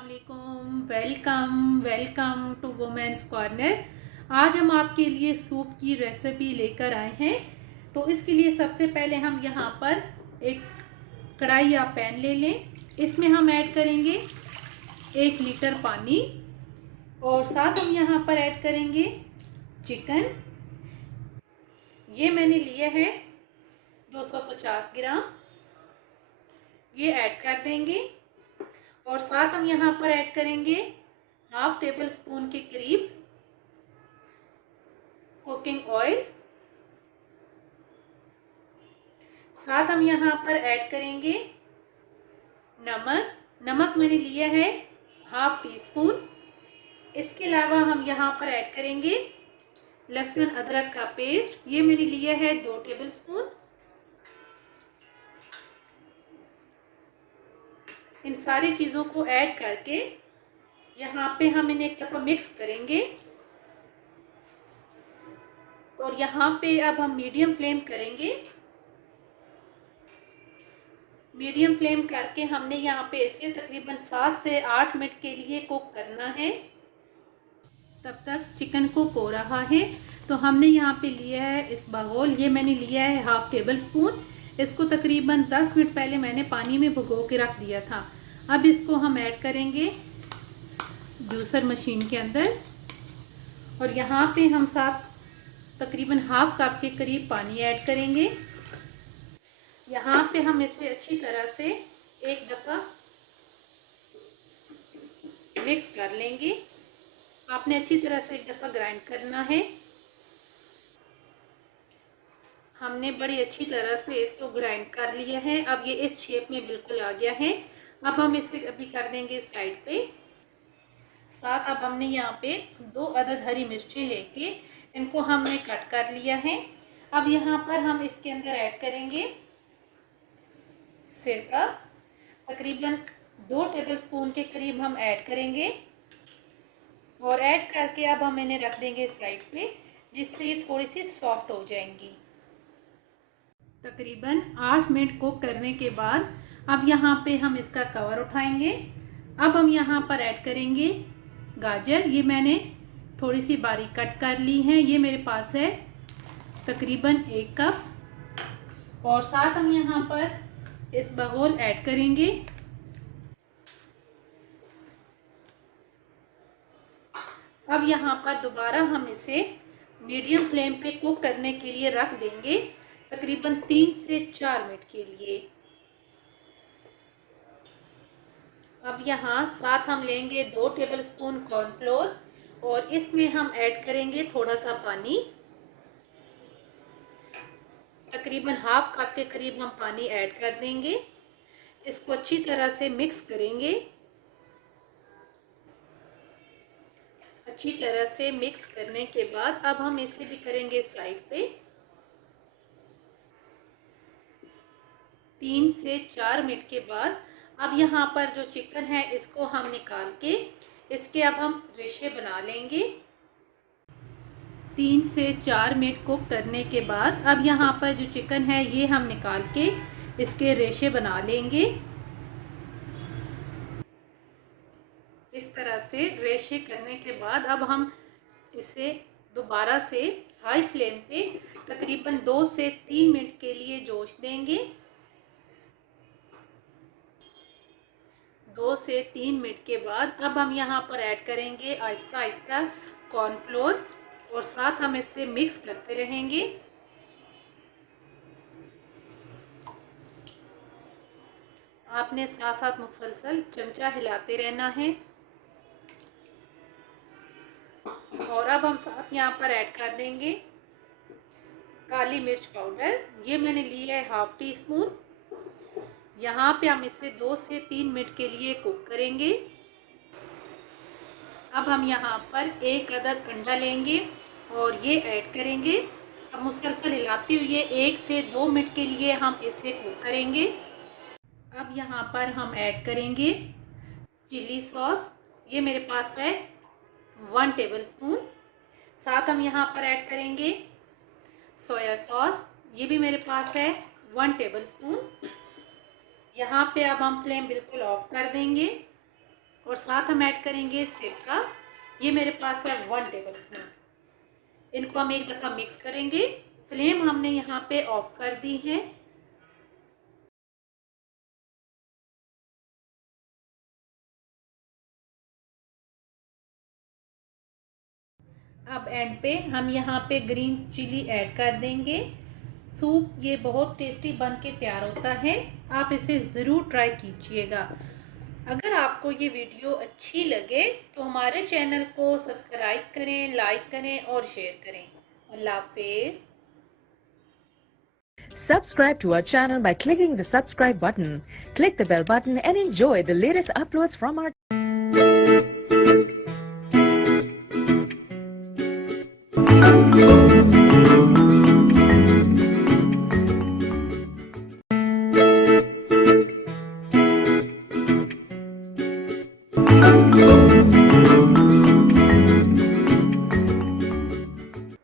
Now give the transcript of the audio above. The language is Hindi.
अस्सलामुअलैकुम, welcome welcome to women's corner. आज हम आपके लिए सूप की रेसिपी लेकर आए हैं। तो इसके लिए सबसे पहले हम यहाँ पर एक कढ़ाई या पैन ले लें। इसमें हम ऐड करेंगे 1 लीटर पानी और साथ हम यहाँ पर ऐड करेंगे चिकन। ये मैंने लिया है 250 ग्राम, ये ऐड कर देंगे। और साथ हम यहाँ पर ऐड करेंगे 1/2 टेबल स्पून के करीब कुकिंग ऑयल। साथ हम यहाँ पर ऐड करेंगे नमक मैंने लिया है 1/2 टीस्पून। इसके अलावा हम यहाँ पर ऐड करेंगे लहसुन अदरक का पेस्ट, ये मैंने लिया है 2 टेबल स्पून। इन सारी चीज़ों को ऐड करके यहाँ पे हम इन्हें एक दफ़ा मिक्स करेंगे। और यहाँ पे अब हम मीडियम फ्लेम करेंगे। मीडियम फ्लेम करके हमने यहाँ पे इसे तकरीबन 7 से 8 मिनट के लिए कुक करना है। तब तक चिकन को हो रहा है तो हमने यहाँ पे लिया है इस बगोल, ये मैंने लिया है 1/2 टेबल स्पून। इसको तकरीबन 10 मिनट पहले मैंने पानी में भिगो के रख दिया था। अब इसको हम ऐड करेंगे जूसर मशीन के अंदर। और यहाँ पे हम साथ तकरीबन 1/2 कप के करीब पानी ऐड करेंगे। यहाँ पे हम इसे अच्छी तरह से एक दफ़ा मिक्स कर लेंगे। आपने अच्छी तरह से एक दफ़ा ग्राइंड करना है। हमने बड़ी अच्छी तरह से इसको ग्राइंड कर लिया है। अब ये इस शेप में बिल्कुल आ गया है। अब हम इसे अभी कर देंगे साइड पे। साथ अब हमने यहाँ पे 2 अदद हरी मिर्ची लेके इनको हमने कट कर लिया है। अब यहाँ पर हम इसके अंदर ऐड करेंगे सिरका, तकरीबन 2 टेबल स्पून के करीब हम ऐड करेंगे। और ऐड करके अब हम इन्हें रख देंगे साइड पे, जिससे ये थोड़ी सी सॉफ्ट हो जाएंगी। तकरीबन 8 मिनट कुक करने के बाद अब यहाँ पे हम इसका कवर उठाएंगे। अब हम यहाँ पर ऐड करेंगे गाजर, ये मैंने थोड़ी सी बारीक कट कर ली है। ये मेरे पास है तकरीबन 1 कप। और साथ हम यहाँ पर इस बगोल ऐड करेंगे। अब यहाँ पर दोबारा हम इसे मीडियम फ्लेम पे कुक करने के लिए रख देंगे तकरीबन 3 से 4 मिनट के लिए। अब यहाँ साथ हम लेंगे 2 टेबल स्पून कॉर्नफ्लोर और इसमें हम ऐड करेंगे थोड़ा सा पानी, तकरीबन 1/2 कप के करीब हम पानी ऐड कर देंगे। इसको अच्छी तरह से मिक्स करेंगे। अच्छी तरह से मिक्स करने के बाद अब हम इसे भी करेंगे साइड पे। 3 से 4 मिनट के बाद अब यहाँ पर जो चिकन है इसको हम निकाल के इसके अब हम रेशे बना लेंगे। 3 से 4 मिनट कुक करने के बाद अब यहाँ पर जो चिकन है ये हम निकाल के इसके रेशे बना लेंगे। इस तरह से रेशे करने के बाद अब हम इसे दोबारा से हाई फ्लेम पे तकरीबन 2 से 3 मिनट के लिए जोश देंगे। 2 से 3 मिनट के बाद अब हम यहाँ पर ऐड करेंगे आहिस्ता आहिस्ता कॉर्नफ्लोर और साथ हम इसे मिक्स करते रहेंगे। आपने साथ साथ मुसलसल चमचा हिलाते रहना है। और अब हम साथ यहाँ पर ऐड कर देंगे काली मिर्च पाउडर, ये मैंने लिया है 1/2 टीस्पून। यहाँ पे हम इसे 2 से 3 मिनट के लिए कुक करेंगे। अब हम यहाँ पर 1 अदद अंडा लेंगे और ये ऐड करेंगे। अब मुसलसल हिलाते हुए 1 से 2 मिनट के लिए हम इसे कुक करेंगे। अब यहाँ पर हम ऐड करेंगे चिली सॉस, ये मेरे पास है 1 टेबल स्पून। साथ हम यहाँ पर ऐड करेंगे सोया सॉस, ये भी मेरे पास है 1 टेबल स्पून। यहाँ पे अब हम फ्लेम बिल्कुल ऑफ कर देंगे और साथ हम ऐड करेंगे सिरका। ये मेरे पास है 1 टेबल स्पून। इनको हम एक दफ़ा मिक्स करेंगे। फ्लेम हमने यहाँ पे ऑफ कर दी है। अब एंड पे हम यहाँ पे ग्रीन चिली ऐड कर देंगे। सूप ये बहुत टेस्टी बन के तैयार होता है, आप इसे ज़रूर ट्राई कीजिएगा। अगर आपको ये वीडियो अच्छी लगे तो हमारे चैनल को सब्सक्राइब करें, लाइक करें और शेयर करें। अल्लाह हाफिज़। Subscribe to our channel by clicking the subscribe button. Click the bell button and enjoy the latest uploads from our